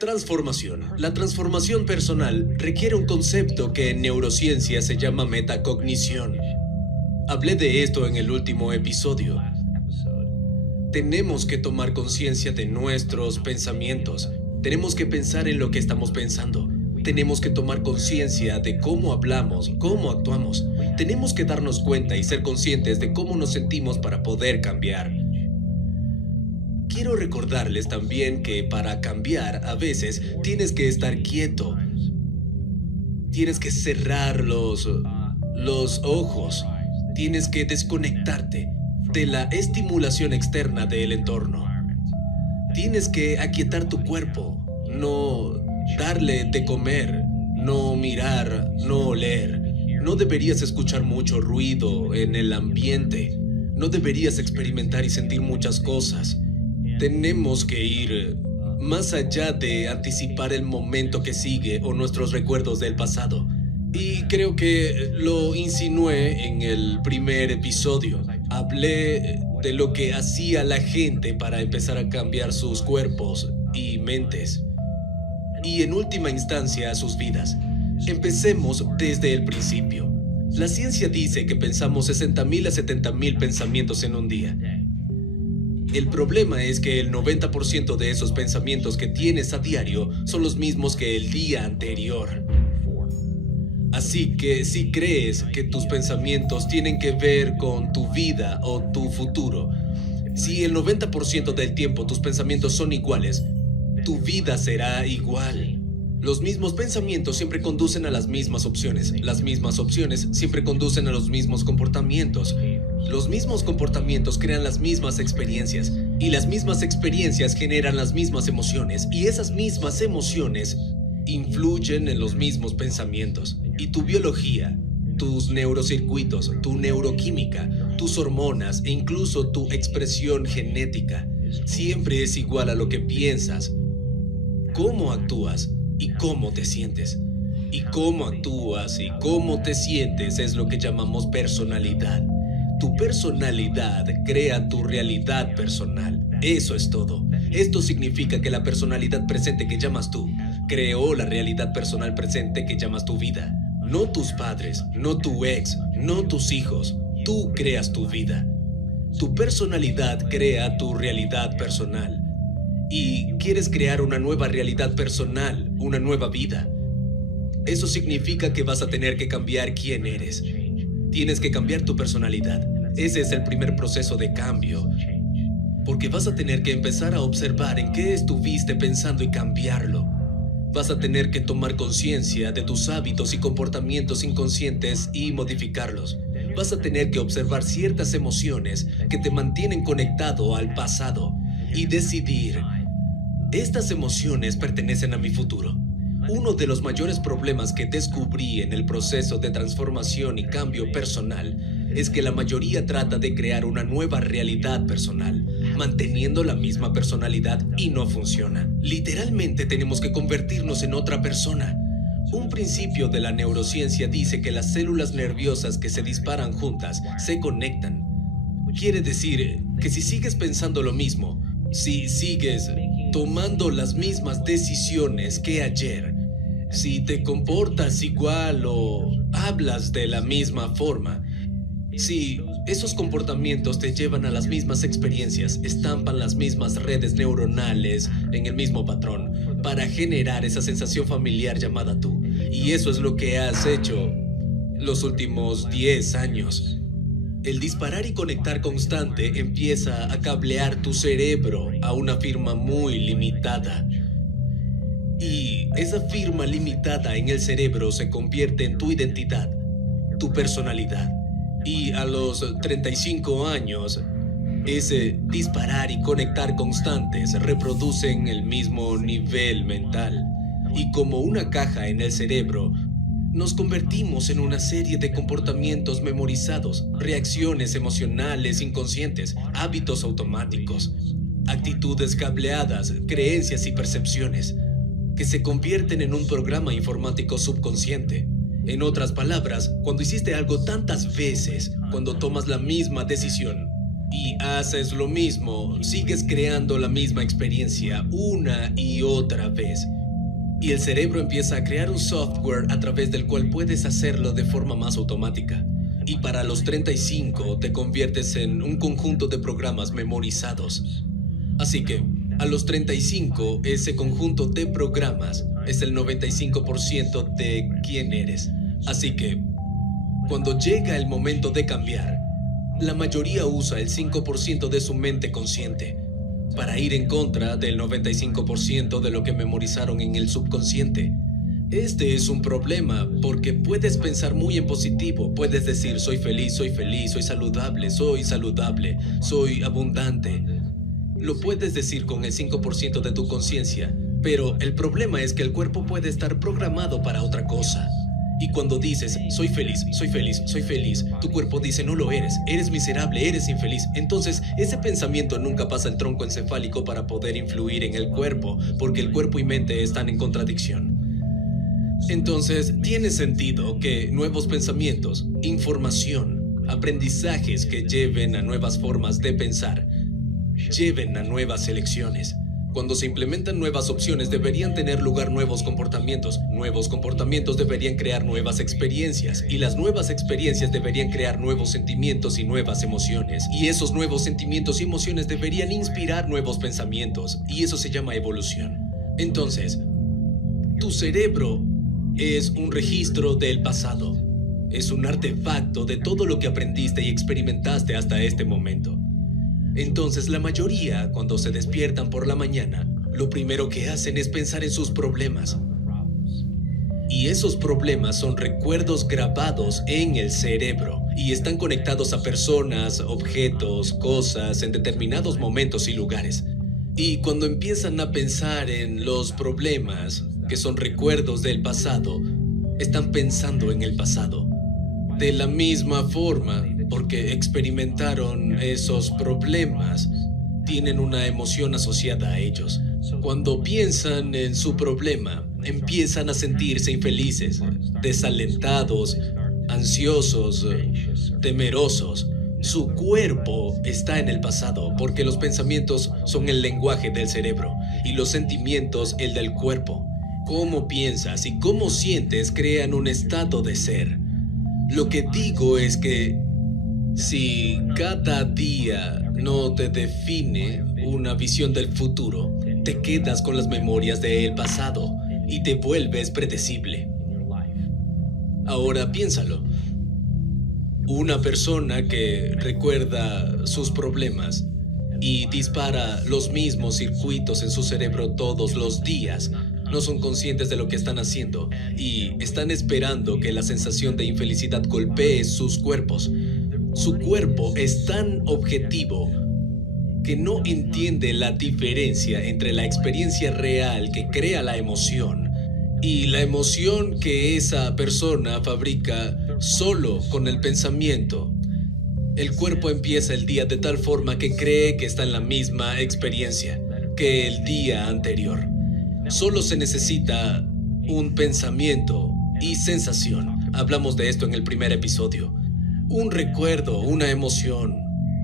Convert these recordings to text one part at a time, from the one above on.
Transformación. La transformación personal requiere un concepto que en neurociencia se llama metacognición. Hablé de esto en el último episodio. Tenemos que tomar conciencia de nuestros pensamientos. Tenemos que pensar en lo que estamos pensando. Tenemos que tomar conciencia de cómo hablamos, cómo actuamos. Tenemos que darnos cuenta y ser conscientes de cómo nos sentimos para poder cambiar. Quiero recordarles también que para cambiar a veces tienes que estar quieto. Tienes que cerrar los ojos. Tienes que desconectarte de la estimulación externa del entorno. Tienes que aquietar tu cuerpo, no darle de comer, no mirar, no oler. No deberías escuchar mucho ruido en el ambiente. No deberías experimentar y sentir muchas cosas. Tenemos que ir más allá de anticipar el momento que sigue o nuestros recuerdos del pasado. Y creo que lo insinué en el primer episodio. Hablé de lo que hacía la gente para empezar a cambiar sus cuerpos y mentes. Y en última instancia, sus vidas. Empecemos desde el principio. La ciencia dice que pensamos 60,000 a 70,000 pensamientos en un día. El problema es que el 90% de esos pensamientos que tienes a diario son los mismos que el día anterior. Así que si crees que tus pensamientos tienen que ver con tu vida o tu futuro, si el 90% del tiempo tus pensamientos son iguales, tu vida será igual. Los mismos pensamientos siempre conducen a las mismas opciones. Las mismas opciones siempre conducen a los mismos comportamientos. Los mismos comportamientos crean las mismas experiencias. Y las mismas experiencias generan las mismas emociones. Y esas mismas emociones influyen en los mismos pensamientos. Y tu biología, tus neurocircuitos, tu neuroquímica, tus hormonas e incluso tu expresión genética siempre es igual a lo que piensas, cómo actúas y cómo te sientes. Y cómo actúas y cómo te sientes es lo que llamamos personalidad. Tu personalidad crea tu realidad personal. Eso es todo. Esto significa que la personalidad presente que llamas tú creó la realidad personal presente que llamas tu vida. No tus padres, no tu ex, no tus hijos. Tú creas tu vida. Tu personalidad crea tu realidad personal. Y quieres crear una nueva realidad personal, una nueva vida. Eso significa que vas a tener que cambiar quién eres. Tienes que cambiar tu personalidad. Ese es el primer proceso de cambio. Porque vas a tener que empezar a observar en qué estuviste pensando y cambiarlo. Vas a tener que tomar conciencia de tus hábitos y comportamientos inconscientes y modificarlos. Vas a tener que observar ciertas emociones que te mantienen conectado al pasado y decidir, estas emociones pertenecen a mi futuro. Uno de los mayores problemas que descubrí en el proceso de transformación y cambio personal es que la mayoría trata de crear una nueva realidad personal, manteniendo la misma personalidad y no funciona. Literalmente tenemos que convertirnos en otra persona. Un principio de la neurociencia dice que las células nerviosas que se disparan juntas se conectan. Quiere decir que si sigues pensando lo mismo, si sigues tomando las mismas decisiones que ayer, si te comportas igual o hablas de la misma forma, si esos comportamientos te llevan a las mismas experiencias, estampan las mismas redes neuronales en el mismo patrón para generar esa sensación familiar llamada tú. Y eso es lo que has hecho los últimos 10 años. El disparar y conectar constante empieza a cablear tu cerebro a una firma muy limitada. Y esa firma limitada en el cerebro se convierte en tu identidad, tu personalidad. Y a los 35 años, ese disparar y conectar constantes reproducen el mismo nivel mental. Y como una caja en el cerebro, nos convertimos en una serie de comportamientos memorizados, reacciones emocionales inconscientes, hábitos automáticos, actitudes cableadas, creencias y percepciones, que se convierten en un programa informático subconsciente. En otras palabras, cuando hiciste algo tantas veces, cuando tomas la misma decisión, y haces lo mismo, sigues creando la misma experiencia una y otra vez. Y el cerebro empieza a crear un software a través del cual puedes hacerlo de forma más automática. Y para los 35 te conviertes en un conjunto de programas memorizados. Así que, a los 35, ese conjunto de programas es el 95% de quién eres. Así que, cuando llega el momento de cambiar, la mayoría usa el 5% de su mente consciente para ir en contra del 95% de lo que memorizaron en el subconsciente. Este es un problema porque puedes pensar muy en positivo, puedes decir soy feliz, soy saludable, soy abundante. Lo puedes decir con el 5% de tu conciencia, pero el problema es que el cuerpo puede estar programado para otra cosa. Y cuando dices, soy feliz, tu cuerpo dice, no lo eres miserable, eres infeliz. Entonces, ese pensamiento nunca pasa el tronco encefálico para poder influir en el cuerpo, porque el cuerpo y mente están en contradicción. Entonces, tiene sentido que nuevos pensamientos, información, aprendizajes que lleven a nuevas formas de pensar, lleven a nuevas elecciones. Cuando se implementan nuevas opciones, deberían tener lugar nuevos comportamientos. Nuevos comportamientos deberían crear nuevas experiencias. Y las nuevas experiencias deberían crear nuevos sentimientos y nuevas emociones. Y esos nuevos sentimientos y emociones deberían inspirar nuevos pensamientos. Y eso se llama evolución. Entonces, tu cerebro es un registro del pasado. Es un artefacto de todo lo que aprendiste y experimentaste hasta este momento. Entonces la mayoría, cuando se despiertan por la mañana, lo primero que hacen es pensar en sus problemas. Y esos problemas son recuerdos grabados en el cerebro y están conectados a personas, objetos, cosas en determinados momentos y lugares. Y cuando empiezan a pensar en los problemas, que son recuerdos del pasado, están pensando en el pasado. De la misma forma, porque experimentaron esos problemas, tienen una emoción asociada a ellos. Cuando piensan en su problema, empiezan a sentirse infelices, desalentados, ansiosos, temerosos. Su cuerpo está en el pasado, porque los pensamientos son el lenguaje del cerebro y los sentimientos el del cuerpo. Cómo piensas y cómo sientes crean un estado de ser. Lo que digo es que si cada día no te define una visión del futuro, te quedas con las memorias del pasado y te vuelves predecible. Ahora piénsalo. Una persona que recuerda sus problemas y dispara los mismos circuitos en su cerebro todos los días, no son conscientes de lo que están haciendo y están esperando que la sensación de infelicidad golpee sus cuerpos. Su cuerpo es tan objetivo que no entiende la diferencia entre la experiencia real que crea la emoción y la emoción que esa persona fabrica solo con el pensamiento. El cuerpo empieza el día de tal forma que cree que está en la misma experiencia que el día anterior. Solo se necesita un pensamiento y sensación. Hablamos de esto en el primer episodio. Un recuerdo, una emoción,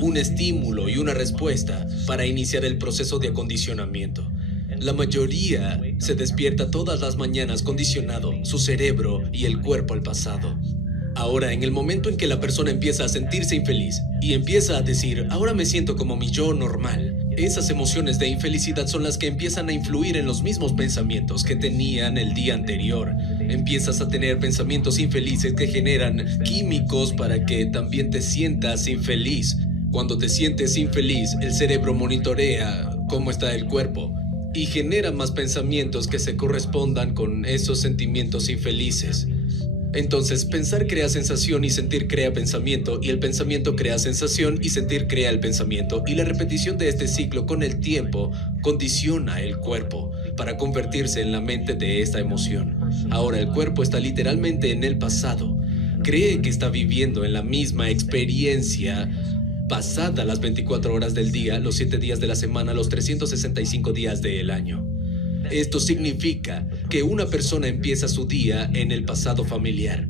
un estímulo y una respuesta para iniciar el proceso de acondicionamiento. La mayoría se despierta todas las mañanas condicionado su cerebro y el cuerpo al pasado. Ahora, en el momento en que la persona empieza a sentirse infeliz y empieza a decir, ahora me siento como mi yo normal, esas emociones de infelicidad son las que empiezan a influir en los mismos pensamientos que tenían el día anterior. Empiezas a tener pensamientos infelices que generan químicos para que también te sientas infeliz. Cuando te sientes infeliz, el cerebro monitorea cómo está el cuerpo y genera más pensamientos que se correspondan con esos sentimientos infelices. Entonces, pensar crea sensación y sentir crea pensamiento, y el pensamiento crea sensación y sentir crea el pensamiento, y la repetición de este ciclo con el tiempo condiciona el cuerpo para convertirse en la mente de esta emoción. Ahora el cuerpo está literalmente en el pasado, cree que está viviendo en la misma experiencia pasada las 24 horas del día, los 7 días de la semana, los 365 días del año. Esto significa que una persona empieza su día en el pasado familiar.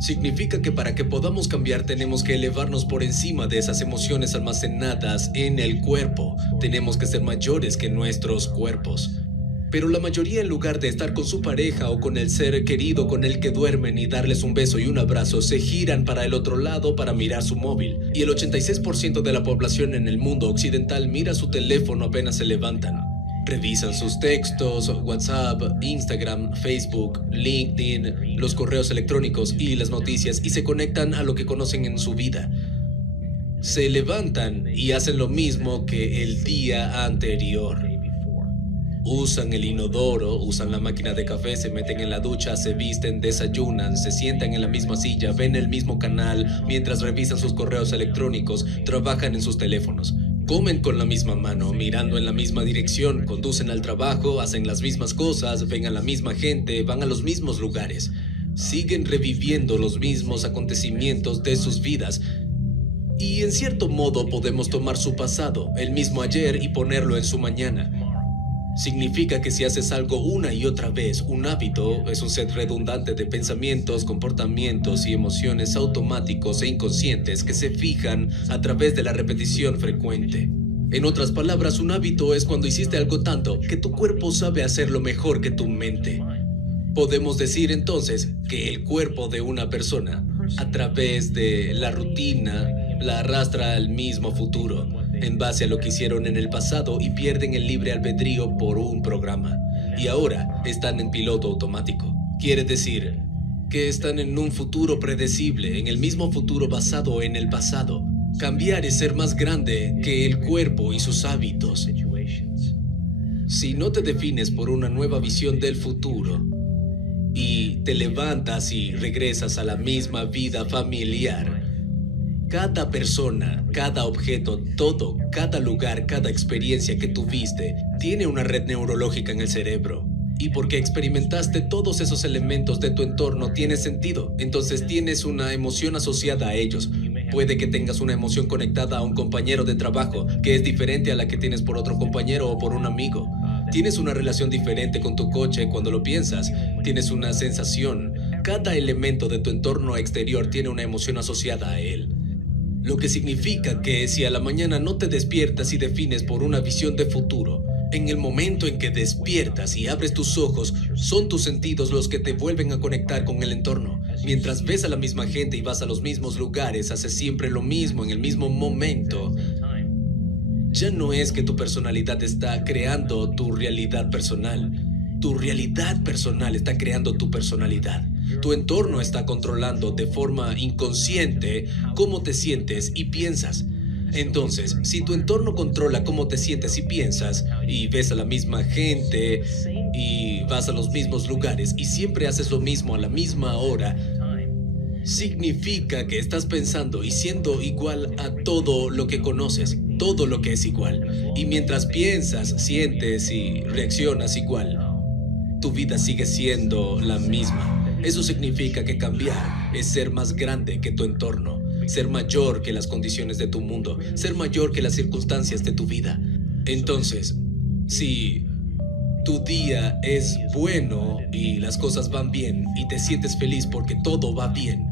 Significa que para que podamos cambiar tenemos que elevarnos por encima de esas emociones almacenadas en el cuerpo. Tenemos que ser mayores que nuestros cuerpos. Pero la mayoría, en lugar de estar con su pareja o con el ser querido con el que duermen y darles un beso y un abrazo, se giran para el otro lado para mirar su móvil. Y el 86% de la población en el mundo occidental mira su teléfono apenas se levantan. Revisan sus textos, WhatsApp, Instagram, Facebook, LinkedIn, los correos electrónicos y las noticias y se conectan a lo que conocen en su vida. Se levantan y hacen lo mismo que el día anterior. Usan el inodoro, usan la máquina de café, se meten en la ducha, se visten, desayunan, se sientan en la misma silla, ven el mismo canal mientras revisan sus correos electrónicos, trabajan en sus teléfonos. Comen con la misma mano, mirando en la misma dirección, conducen al trabajo, hacen las mismas cosas, ven a la misma gente, van a los mismos lugares. Siguen reviviendo los mismos acontecimientos de sus vidas. Y en cierto modo podemos tomar su pasado, el mismo ayer, y ponerlo en su mañana. Significa que si haces algo una y otra vez, un hábito es un set redundante de pensamientos, comportamientos y emociones automáticos e inconscientes que se fijan a través de la repetición frecuente. En otras palabras, un hábito es cuando hiciste algo tanto que tu cuerpo sabe hacerlo mejor que tu mente. Podemos decir entonces que el cuerpo de una persona, a través de la rutina, la arrastra al mismo futuro, en base a lo que hicieron en el pasado y pierden el libre albedrío por un programa. Y ahora están en piloto automático. Quiere decir que están en un futuro predecible, en el mismo futuro basado en el pasado. Cambiar es ser más grande que el cuerpo y sus hábitos. Si no te defines por una nueva visión del futuro y te levantas y regresas a la misma vida familiar, cada persona, cada objeto, todo, cada lugar, cada experiencia que tuviste tiene una red neurológica en el cerebro. Y porque experimentaste todos esos elementos de tu entorno tiene sentido, entonces tienes una emoción asociada a ellos. Puede que tengas una emoción conectada a un compañero de trabajo que es diferente a la que tienes por otro compañero o por un amigo. Tienes una relación diferente con tu coche cuando lo piensas. Tienes una sensación. Cada elemento de tu entorno exterior tiene una emoción asociada a él. Lo que significa que si a la mañana no te despiertas y defines por una visión de futuro, en el momento en que despiertas y abres tus ojos, son tus sentidos los que te vuelven a conectar con el entorno. Mientras ves a la misma gente y vas a los mismos lugares, haces siempre lo mismo en el mismo momento. Ya no es que tu personalidad está creando tu realidad personal. Tu realidad personal está creando tu personalidad. Tu entorno está controlando de forma inconsciente cómo te sientes y piensas. Entonces, si tu entorno controla cómo te sientes y piensas, y ves a la misma gente, y vas a los mismos lugares, y siempre haces lo mismo a la misma hora, significa que estás pensando y siendo igual a todo lo que conoces, todo lo que es igual. Y mientras piensas, sientes y reaccionas igual, tu vida sigue siendo la misma. Eso significa que cambiar es ser más grande que tu entorno, ser mayor que las condiciones de tu mundo, ser mayor que las circunstancias de tu vida. Entonces, si tu día es bueno y las cosas van bien y te sientes feliz porque todo va bien,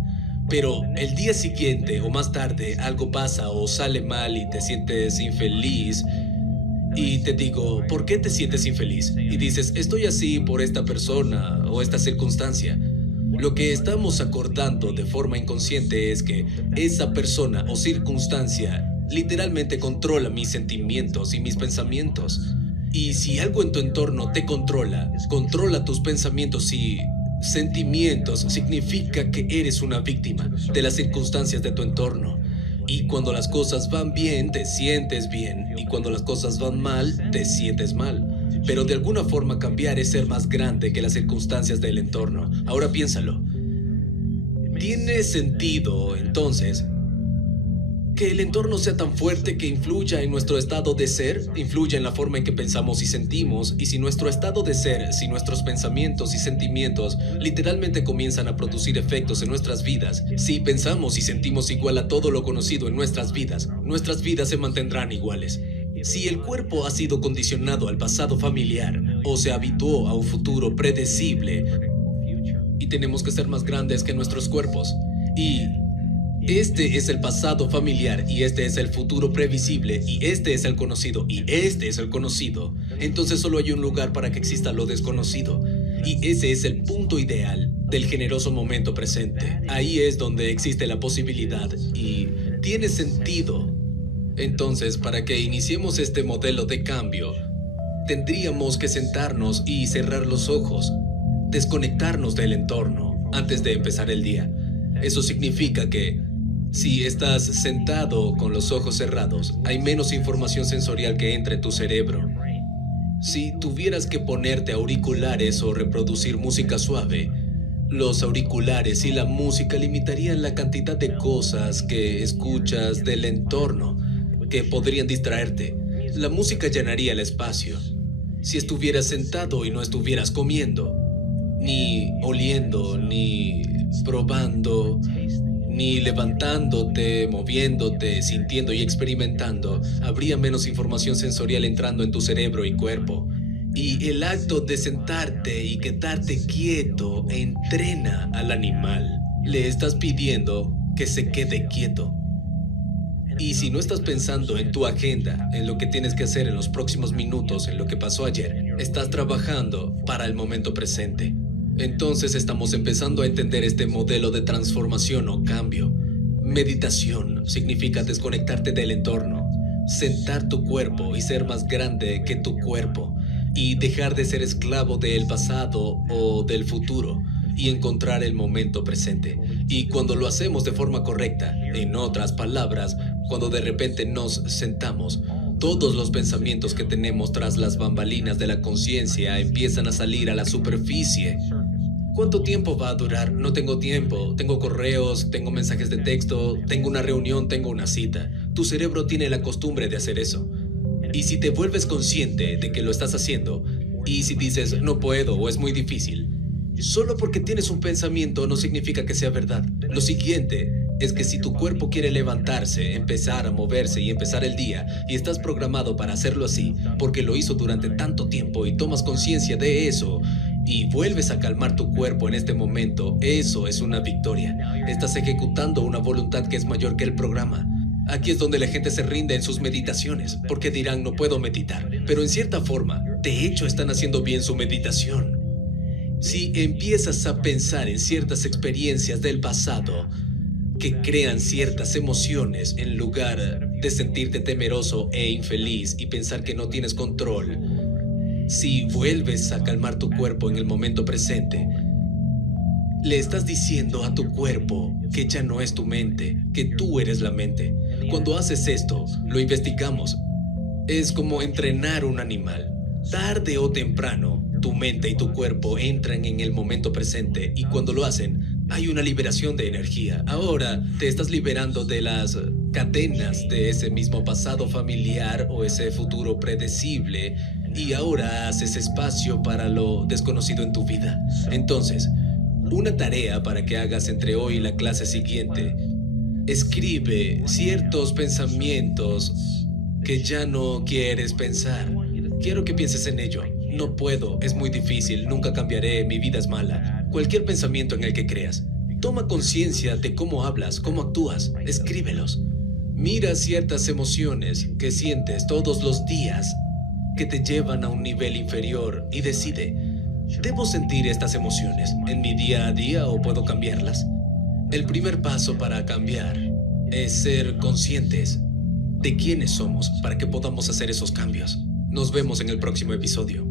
pero el día siguiente o más tarde algo pasa o sale mal y te sientes infeliz, y te digo, ¿por qué te sientes infeliz? Y dices, estoy así por esta persona o esta circunstancia. Lo que estamos acordando de forma inconsciente es que esa persona o circunstancia literalmente controla mis sentimientos y mis pensamientos. Y si algo en tu entorno te controla tus pensamientos y sentimientos, significa que eres una víctima de las circunstancias de tu entorno. Y cuando las cosas van bien, te sientes bien. Y cuando las cosas van mal, te sientes mal. Pero de alguna forma cambiar es ser más grande que las circunstancias del entorno. Ahora piénsalo. ¿Tiene sentido, entonces, que el entorno sea tan fuerte que influya en nuestro estado de ser, influya en la forma en que pensamos y sentimos? Y si nuestro estado de ser, si nuestros pensamientos y sentimientos literalmente comienzan a producir efectos en nuestras vidas, si pensamos y sentimos igual a todo lo conocido en nuestras vidas se mantendrán iguales. Si el cuerpo ha sido condicionado al pasado familiar o se habituó a un futuro predecible, y tenemos que ser más grandes que nuestros cuerpos. Y este es el pasado familiar, y este es el futuro previsible, y este es el conocido, y este es el conocido. Entonces solo hay un lugar para que exista lo desconocido. Y ese es el punto ideal del generoso momento presente. Ahí es donde existe la posibilidad y tiene sentido. Entonces, para que iniciemos este modelo de cambio, tendríamos que sentarnos y cerrar los ojos, desconectarnos del entorno antes de empezar el día. Eso significa que si estás sentado con los ojos cerrados, hay menos información sensorial que entra en tu cerebro. Si tuvieras que ponerte auriculares o reproducir música suave, los auriculares y la música limitarían la cantidad de cosas que escuchas del entorno que podrían distraerte. La música llenaría el espacio. Si estuvieras sentado y no estuvieras comiendo, ni oliendo, ni probando, ni levantándote, moviéndote, sintiendo y experimentando, habría menos información sensorial entrando en tu cerebro y cuerpo. Y el acto de sentarte y quedarte quieto entrena al animal. Le estás pidiendo que se quede quieto. Y si no estás pensando en tu agenda, en lo que tienes que hacer en los próximos minutos, en lo que pasó ayer, estás trabajando para el momento presente. Entonces estamos empezando a entender este modelo de transformación o cambio. Meditación significa desconectarte del entorno, sentar tu cuerpo y ser más grande que tu cuerpo, y dejar de ser esclavo del pasado o del futuro, y encontrar el momento presente. Y cuando lo hacemos de forma correcta, en otras palabras, cuando de repente nos sentamos, todos los pensamientos que tenemos tras las bambalinas de la conciencia empiezan a salir a la superficie. ¿Cuánto tiempo va a durar? No tengo tiempo, tengo correos, tengo mensajes de texto, tengo una reunión, tengo una cita. Tu cerebro tiene la costumbre de hacer eso. Y si te vuelves consciente de que lo estás haciendo, y si dices no puedo o es muy difícil, solo porque tienes un pensamiento no significa que sea verdad. Lo siguiente es que si tu cuerpo quiere levantarse, empezar a moverse y empezar el día, y estás programado para hacerlo así, porque lo hizo durante tanto tiempo y tomas conciencia de eso, y vuelves a calmar tu cuerpo en este momento, eso es una victoria. Estás ejecutando una voluntad que es mayor que el programa. Aquí es donde la gente se rinde en sus meditaciones, porque dirán no puedo meditar, pero en cierta forma, de hecho están haciendo bien su meditación. Si empiezas a pensar en ciertas experiencias del pasado que crean ciertas emociones en lugar de sentirte temeroso e infeliz y pensar que no tienes control, si vuelves a calmar tu cuerpo en el momento presente, le estás diciendo a tu cuerpo que ya no es tu mente, que tú eres la mente. Cuando haces esto, lo investigamos. Es como entrenar un animal. Tarde o temprano, tu mente y tu cuerpo entran en el momento presente, y cuando lo hacen, hay una liberación de energía. Ahora te estás liberando de las cadenas de ese mismo pasado familiar o ese futuro predecible, y ahora haces espacio para lo desconocido en tu vida. Entonces, una tarea para que hagas entre hoy y la clase siguiente: escribe ciertos pensamientos que ya no quieres pensar. Quiero que pienses en ello. No puedo, es muy difícil, nunca cambiaré, mi vida es mala. Cualquier pensamiento en el que creas. Toma conciencia de cómo hablas, cómo actúas, escríbelos. Mira ciertas emociones que sientes todos los días que te llevan a un nivel inferior y decide: ¿debo sentir estas emociones en mi día a día o puedo cambiarlas? El primer paso para cambiar es ser conscientes de quiénes somos para que podamos hacer esos cambios. Nos vemos en el próximo episodio.